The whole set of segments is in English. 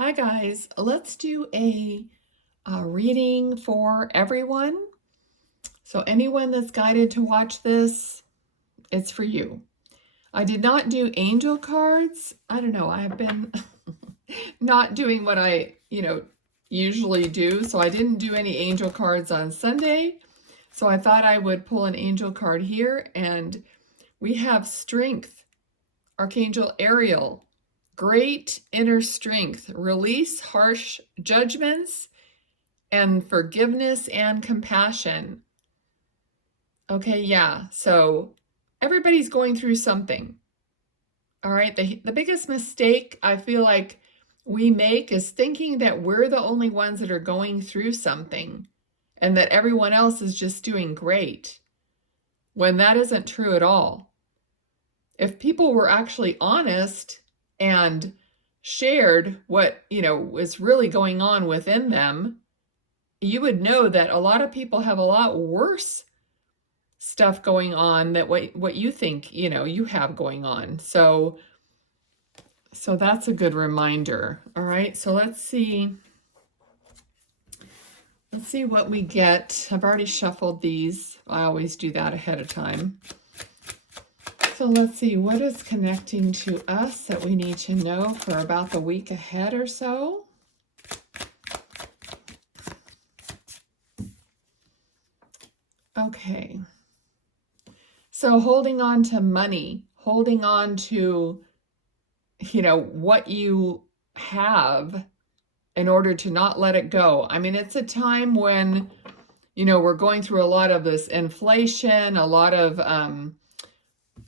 Hi guys, let's do a reading for everyone. So anyone that's guided to watch this, it's for you. I did not do angel cards. I don't know, I have been not doing what I, usually do. So I didn't do any angel cards on Sunday. So I thought I would pull an angel card here, and we have strength. Archangel Ariel. Great inner strength, release harsh judgments, and forgiveness and compassion. Okay, yeah, so everybody's going through something. All right, the biggest mistake I feel like we make is thinking that we're the only ones that are going through something and that everyone else is just doing great, when that isn't true at all. If people were actually honest and shared what, was really going on within them, you would know that a lot of people have a lot worse stuff going on than what you think, you have going on. So that's a good reminder. All right, so let's see what we get. I've already shuffled these. I always do that ahead of time. So let's see, what is connecting to us that we need to know for about the week ahead or so? Okay. So holding on to money, holding on to, what you have in order to not let it go. I mean, it's a time when, we're going through a lot of this inflation, a lot of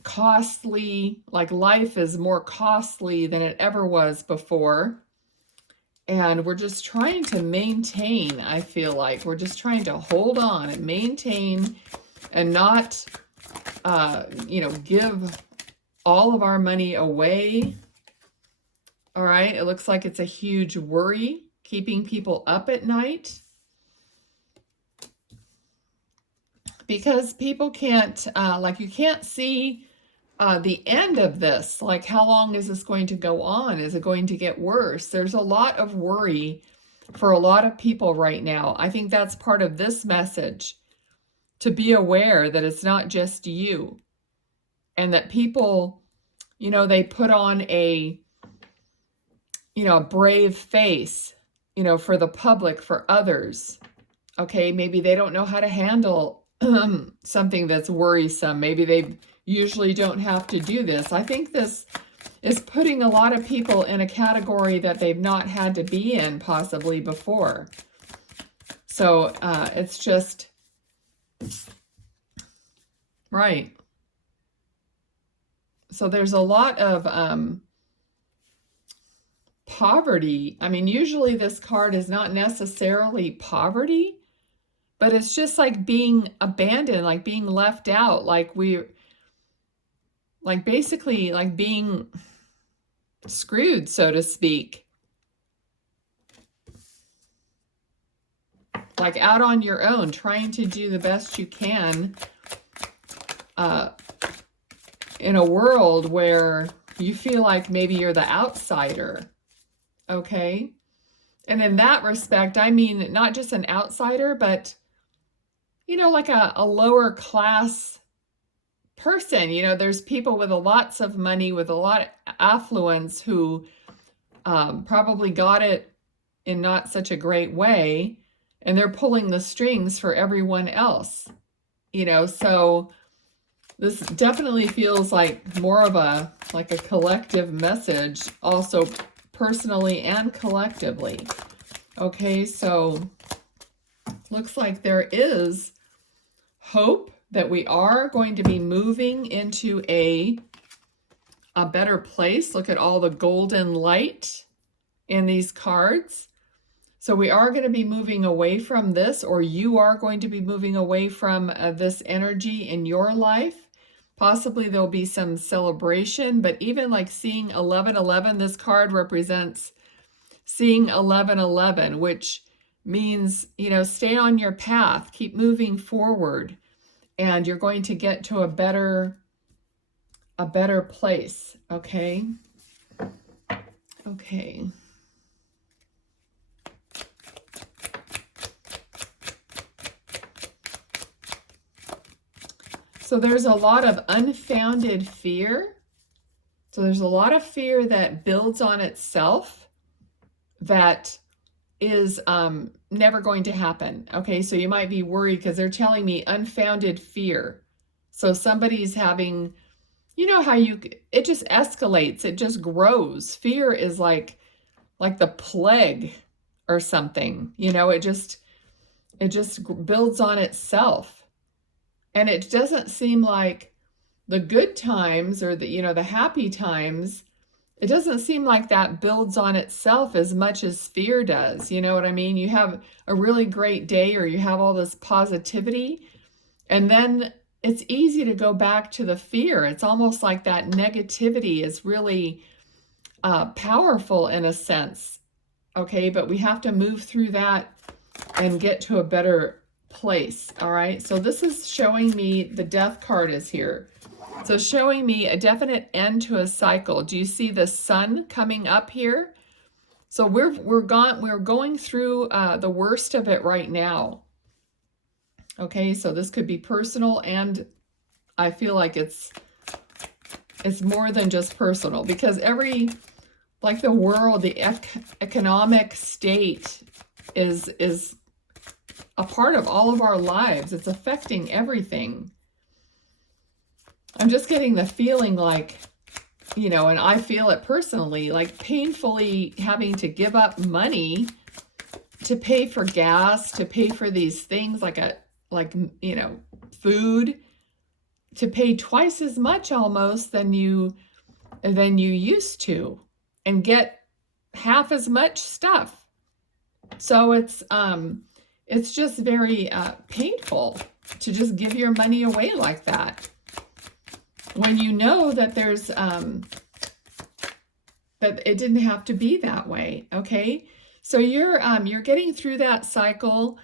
costly, like life is more costly than it ever was before. And we're just trying to maintain, I feel like we're just trying to hold on and maintain and not, give all of our money away. All right, it looks like it's a huge worry, keeping people up at night. Because people can't, you can't see the end of this. Like, how long is this going to go on? Is it going to get worse? There's a lot of worry for a lot of people right now. I think that's part of this message, to be aware that it's not just you, and that people, they put on a brave face, for the public, for others. Okay, maybe they don't know how to handle something that's worrisome. Maybe they usually don't have to do this. I think this is putting a lot of people in a category that they've not had to be in possibly before. So it's just, right. So there's a lot of poverty. I mean, usually this card is not necessarily poverty, but it's just like being abandoned, like being left out, basically like being screwed, so to speak. Like out on your own, trying to do the best you can in a world where you feel like maybe you're the outsider. Okay? And in that respect, I mean, not just an outsider, but, like a lower class person. There's people with lots of money, with a lot of affluence, who probably got it in not such a great way, and they're pulling the strings for everyone else. So this definitely feels like more of a collective message, also personally and collectively. Okay, so looks like there is hope that we are going to be moving into a better place. Look at all the golden light in these cards. So we are going to be moving away from this, or you are going to be moving away from this energy in your life. Possibly there'll be some celebration, but even like seeing 1111, this card represents seeing 1111, which means, stay on your path, keep moving forward, and you're going to get to a better place. Okay. So there's a lot of unfounded fear. So there's a lot of fear that builds on itself that is never going to happen. Okay, so you might be worried because they're telling me unfounded fear. So somebody's having, you know how it just escalates, it just grows. Fear is like the plague or something, you know, it just builds on itself. And it doesn't seem like the good times or the, you know, the happy times, it doesn't seem like that builds on itself as much as fear does. You know what I mean? You have a really great day or you have all this positivity, and then it's easy to go back to the fear. It's almost like that negativity is really powerful in a sense. Okay, but we have to move through that and get to a better place. All right, so this is showing me the Death card is here. So showing me a definite end to a cycle. Do you see the sun coming up here? So we're going through the worst of it right now. Okay, so this could be personal, and I feel like it's more than just personal, because like the world, the economic state is a part of all of our lives. It's affecting everything. I'm just getting the feeling like, you know, and I feel it personally, like painfully having to give up money to pay for gas, to pay for these things like you know, food, to pay twice as much almost than you used to, and get half as much stuff. So it's just very painful to just give your money away like that, when you know that there's that it didn't have to be that way. Okay, so you're getting through that cycle.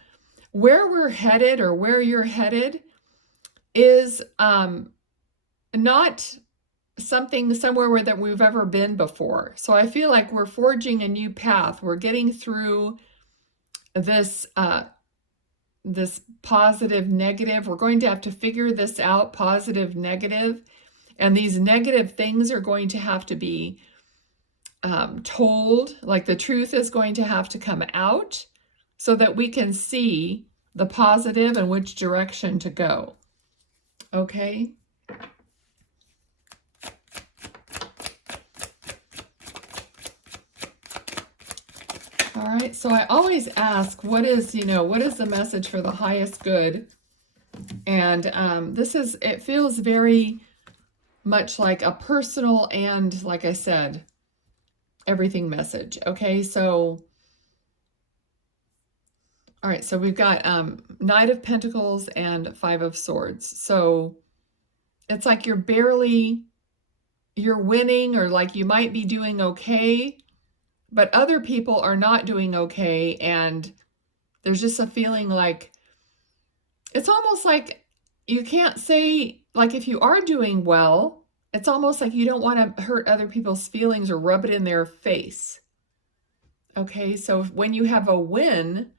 Where we're headed, or where you're headed, is not somewhere that we've ever been before. So I feel like we're forging a new path. We're getting through this this positive, negative. We're going to have to figure this out, positive, negative. And these negative things are going to have to be told, like the truth is going to have to come out so that we can see the positive and which direction to go. Okay? All right, so I always ask, what is the message for the highest good? And it feels very much like a personal and, like I said, everything message. Okay, so, all right, so we've got Knight of Pentacles and Five of Swords. So it's like you're winning, or like you might be doing okay, but other people are not doing okay, and there's just a feeling like, it's almost like you can't say, like if you are doing well, it's almost like you don't want to hurt other people's feelings or rub it in their face. Okay, so when you have a win,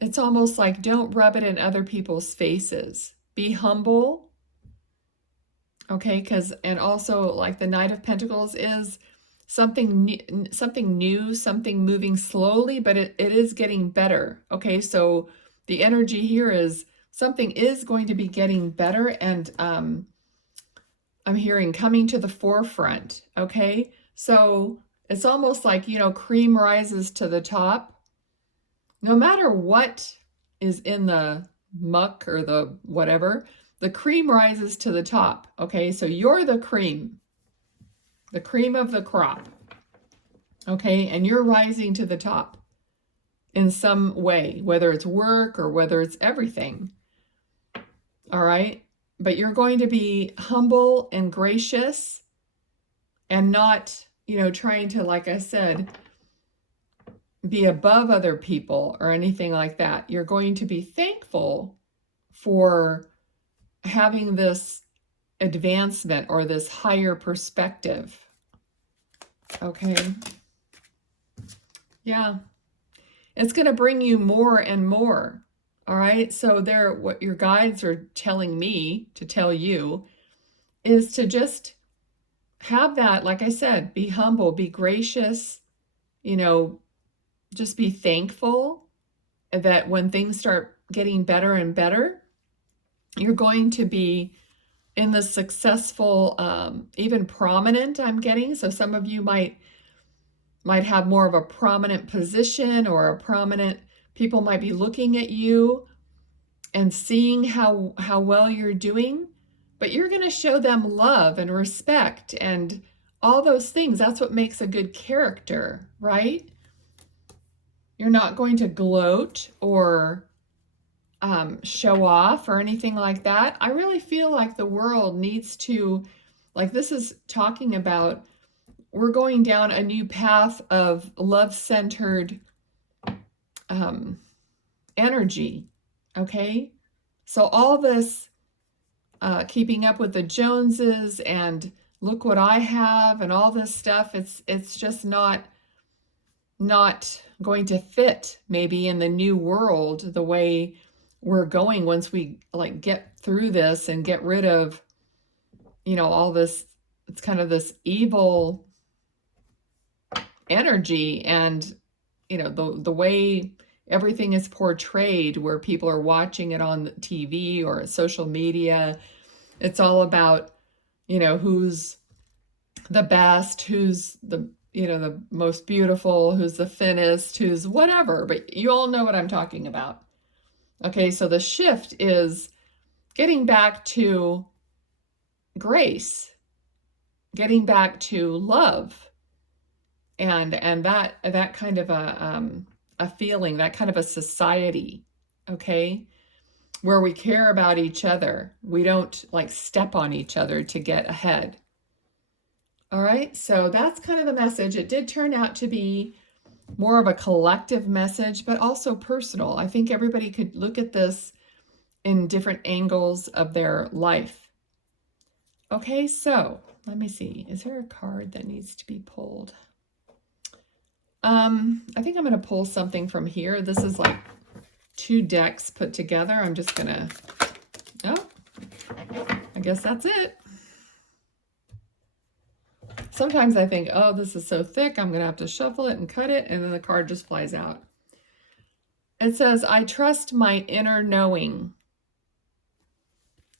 it's almost like don't rub it in other people's faces. Be humble. Okay, and also like the Knight of Pentacles is something new, something moving slowly, but it is getting better. Okay, so the energy here is something is going to be getting better, and I'm hearing coming to the forefront. Okay, so it's almost like, you know, cream rises to the top. No matter what is in the muck or the whatever, the cream rises to the top. Okay, so you're the cream of the crop. Okay, and you're rising to the top in some way, whether it's work or whether it's everything. All right, but you're going to be humble and gracious, and not, you know, trying to, like I said, be above other people or anything like that. You're going to be thankful for having this advancement or this higher perspective. Okay. Yeah. It's going to bring you more and more. All right. So what your guides are telling me to tell you is to just have that, like I said, be humble, be gracious, you know, just be thankful that when things start getting better and better, you're going to be in the successful, even prominent, I'm getting. So some of you might have more of a prominent position, or a prominent, people might be looking at you and seeing how well you're doing, but you're going to show them love and respect and all those things. That's what makes a good character, right? You're not going to gloat or show off or anything like that. I really feel like the world needs to, like this is talking about, we're going down a new path of love-centered energy, okay? So all this keeping up with the Joneses and look what I have and all this stuff, it's just not going to fit maybe in the new world the way we're going once we like get through this and get rid of, you know, all this. It's kind of this evil energy, and you know, the way everything is portrayed, where people are watching it on TV or social media. It's all about, you know, who's the best, who's the, you know, the most beautiful, who's the thinnest, who's whatever, but you all know what I'm talking about. Okay, so the shift is getting back to grace, getting back to love, and that kind of a feeling, that kind of a society, okay, where we care about each other. We don't like step on each other to get ahead. All right, so that's kind of the message. It did turn out to be more of a collective message, but also personal. I think everybody could look at this in different angles of their life. Okay, so let me see. Is there a card that needs to be pulled? I think I'm going to pull something from here. This is like 2 decks put together. I'm just going to, oh, I guess that's it. Sometimes I think, oh, this is so thick, I'm going to have to shuffle it and cut it, and then the card just flies out. It says, I trust my inner knowing.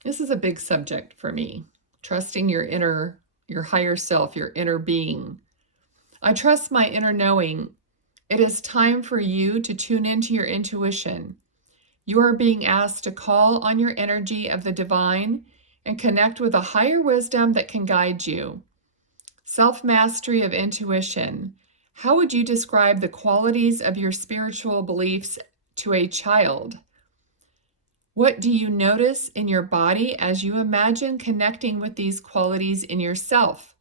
This is a big subject for me. Trusting your higher self, your inner being. I trust my inner knowing. It is time for you to tune into your intuition. You are being asked to call on your energy of the divine and connect with a higher wisdom that can guide you. Self-mastery of intuition. How would you describe the qualities of your spiritual beliefs to a child? What do you notice in your body as you imagine connecting with these qualities in yourself?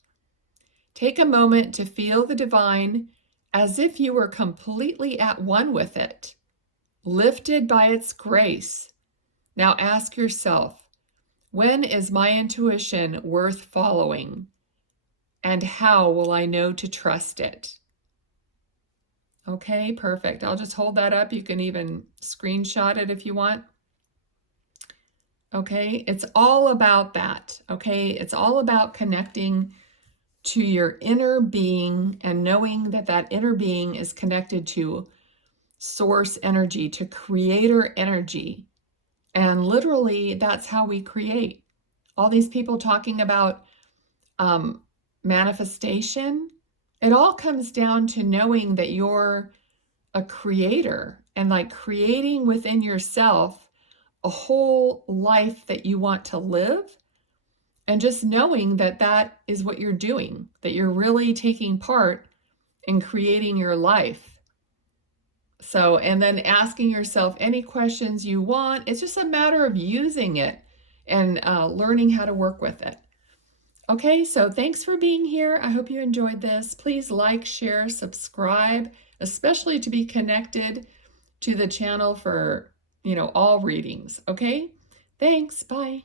Take a moment to feel the divine as if you were completely at one with it, lifted by its grace. Now ask yourself, when is my intuition worth following? And how will I know to trust it? Okay, perfect. I'll just hold that up. You can even screenshot it if you want. Okay, it's all about that. Okay, it's all about connecting to your inner being and knowing that that inner being is connected to source energy, to creator energy. And literally, that's how we create. All these people talking about manifestation, it all comes down to knowing that you're a creator and like creating within yourself a whole life that you want to live, and just knowing that that is what you're doing, that you're really taking part in creating your life. So, and then asking yourself any questions you want. It's just a matter of using it and learning how to work with it. Okay, so thanks for being here. I hope you enjoyed this. Please like, share, subscribe, especially to be connected to the channel for, you know, all readings. Okay, thanks. Bye.